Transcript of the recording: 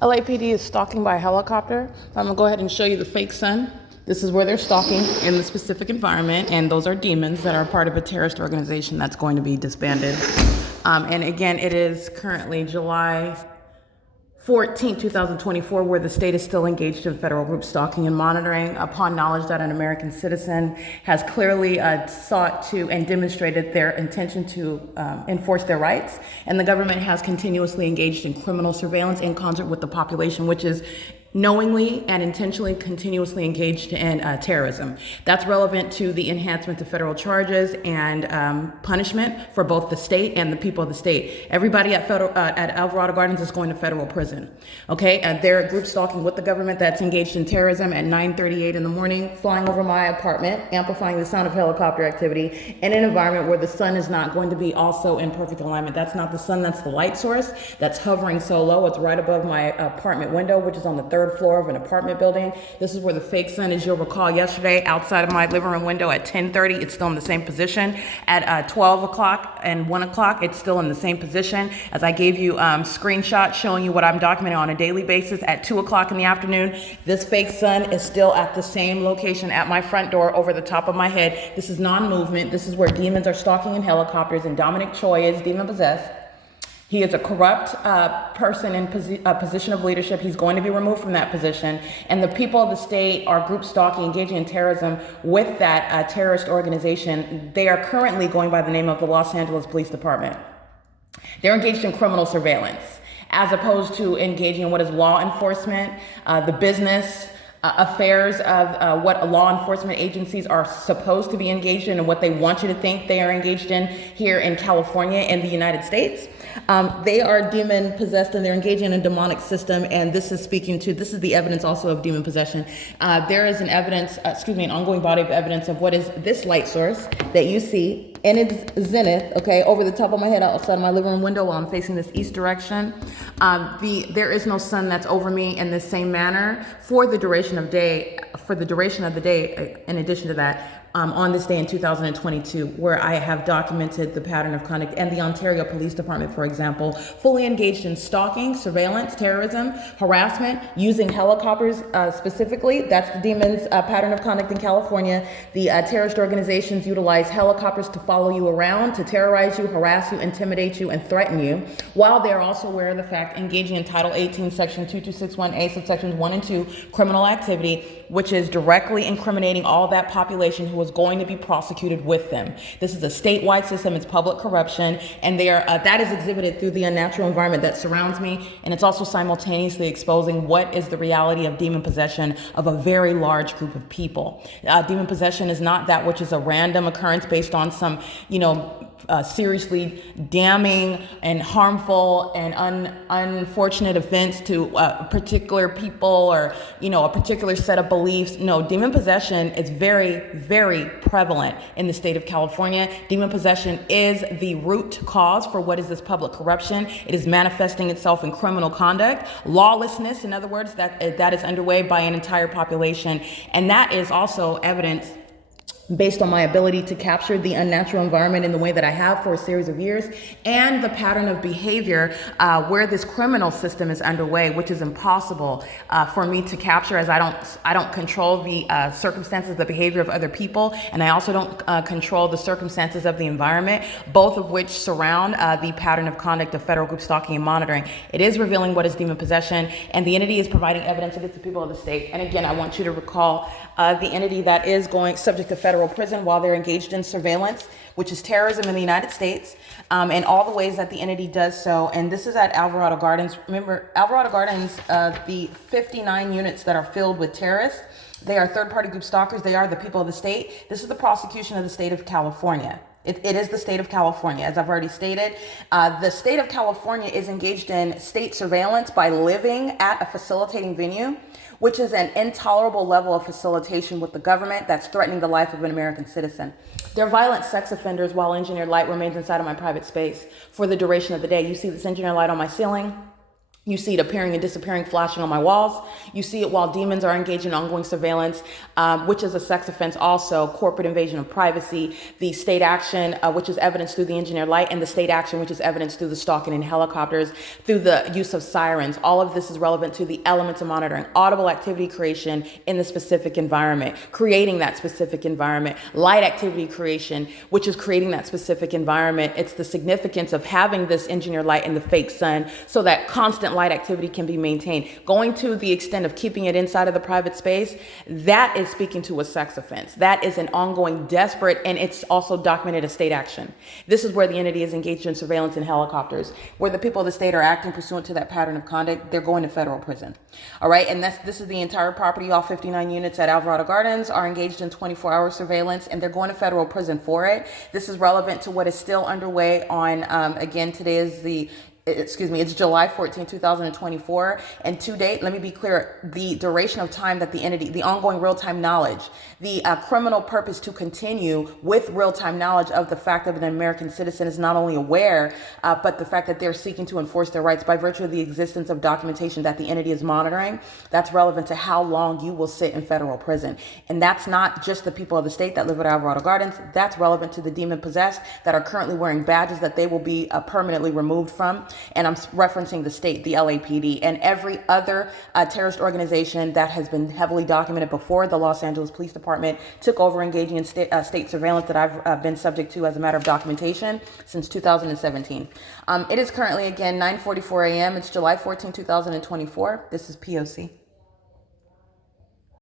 LAPD is stalking by helicopter. I'm gonna go ahead and show you the fake sun. This is where they're stalking in the specific environment, and those are demons that are part of a terrorist organization that's going to be disbanded. And again, it is currently July 14, 2024, where the state is still engaged in federal group stalking and monitoring upon knowledge that an American citizen has clearly sought to and demonstrated their intention to enforce their rights. And the government has continuously engaged in criminal surveillance in concert with the population, which is knowingly and intentionally continuously engaged in terrorism. That's relevant to the enhancement of federal charges and punishment for both the state and the people of the state. Everybody at Alvarado Gardens is going to federal prison. Okay, they're group stalking with the government that's engaged in terrorism at 9:38 in the morning, flying over my apartment, amplifying the sound of helicopter activity in an environment where the sun is not going to be also in perfect alignment. That's not the sun, that's the light source that's hovering so low. It's right above my apartment window, which is on the third floor of an apartment building. This is where the fake sun, as you'll recall yesterday, outside of my living room window at 10:30, it's still in the same position. At 12 o'clock and 1 o'clock, it's still in the same position. As I gave you screenshots showing you what I'm documenting on a daily basis at 2 o'clock in the afternoon, this fake sun is still at the same location at my front door over the top of my head. This is non-movement. This is where demons are stalking in helicopters, and Dominic Choi is demon-possessed. He is a corrupt person in a position of leadership. He's going to be removed from that position. And the people of the state are group stalking, engaging in terrorism with that terrorist organization. They are currently going by the name of the Los Angeles Police Department. They're engaged in criminal surveillance, as opposed to engaging in what is law enforcement, the business affairs of what law enforcement agencies are supposed to be engaged in and what they want you to think they are engaged in here in California and the United States. They are demon possessed and they're engaging in a demonic system, and this is the evidence also of demon possession. There is an ongoing body of evidence of what is this light source that you see in its zenith, okay, over the top of my head outside of my living room window while I'm facing this east direction. There is no sun that's over me in the same manner for the duration of the day, in addition to that, on this day in 2022, where I have documented the pattern of conduct, and the Ontario Police Department, for example, fully engaged in stalking, surveillance, terrorism, harassment, using helicopters specifically. That's the demons' pattern of conduct in California. The terrorist organizations utilize helicopters to follow you around, to terrorize you, harass you, intimidate you, and threaten you, while they're also aware of the fact engaging in Title 18, Section 2261A, subsections 1 and 2, criminal activity, which is directly incriminating all that population who is going to be prosecuted with them. This is a statewide system. It's public corruption, and that is exhibited through the unnatural environment that surrounds me, and it's also simultaneously exposing what is the reality of demon possession of a very large group of people. Demon possession is not that which is a random occurrence based on some, seriously damning and harmful and unfortunate events to particular people or, a particular set of beliefs. No, demon possession is very, very prevalent in the state of California. Demon possession is the root cause for what is this public corruption. It is manifesting itself in criminal conduct, lawlessness, in other words, that is underway by an entire population. And that is also evidence based on my ability to capture the unnatural environment in the way that I have for a series of years, and the pattern of behavior where this criminal system is underway, which is impossible for me to capture, as I don't control the circumstances, the behavior of other people, and I also don't control the circumstances of the environment, both of which surround the pattern of conduct of federal group stalking and monitoring. It is revealing what is demon possession, and the entity is providing evidence against the people of the state. And again, I want you to recall the entity that is subject to federal prison while they're engaged in surveillance, which is terrorism in the United States, and all the ways that the entity does so. And this is at Alvarado Gardens. Remember, Alvarado Gardens, the 59 units that are filled with terrorists, they are third-party group stalkers. They are the people of the state. This is the prosecution of the state of California. It is the state of California, as I've already stated. The state of California is engaged in state surveillance by living at a facilitating venue, which is an intolerable level of facilitation with the government that's threatening the life of an American citizen. They're violent sex offenders while engineered light remains inside of my private space for the duration of the day. You see this engineered light on my ceiling. You see it appearing and disappearing, flashing on my walls. You see it while demons are engaged in ongoing surveillance, which is a sex offense also, corporate invasion of privacy, the state action, which is evidenced through the engineered light, and the state action, which is evidenced through the stalking in helicopters, through the use of sirens. All of this is relevant to the elements of monitoring, audible activity creation in the specific environment, creating that specific environment, light activity creation, which is creating that specific environment. It's the significance of having this engineered light and the fake sun so that constant light activity can be maintained. Going to the extent of keeping it inside of the private space, that is speaking to a sex offense. That is an ongoing, desperate, and it's also documented as state action. This is where the entity is engaged in surveillance in helicopters, where the people of the state are acting pursuant to that pattern of conduct. They're going to federal prison. All right, and this is the entire property. All 59 units at Alvarado Gardens are engaged in 24-hour surveillance, and they're going to federal prison for it. This is relevant to what is still underway on, again, today is it's July 14, 2024. And to date, let me be clear, the duration of time that the entity, the ongoing real-time knowledge, the criminal purpose to continue with real-time knowledge of the fact that an American citizen is not only aware, but the fact that they're seeking to enforce their rights by virtue of the existence of documentation that the entity is monitoring, that's relevant to how long you will sit in federal prison. And that's not just the people of the state that live at Alvarado Gardens. That's relevant to the demon-possessed that are currently wearing badges that they will be permanently removed from. And I'm referencing the state, the LAPD, and every other terrorist organization that has been heavily documented before the Los Angeles Police Department took over engaging in state surveillance that I've been subject to as a matter of documentation since 2017. It is currently, again, 9:44 a.m. It's July 14, 2024. This is P.O.C.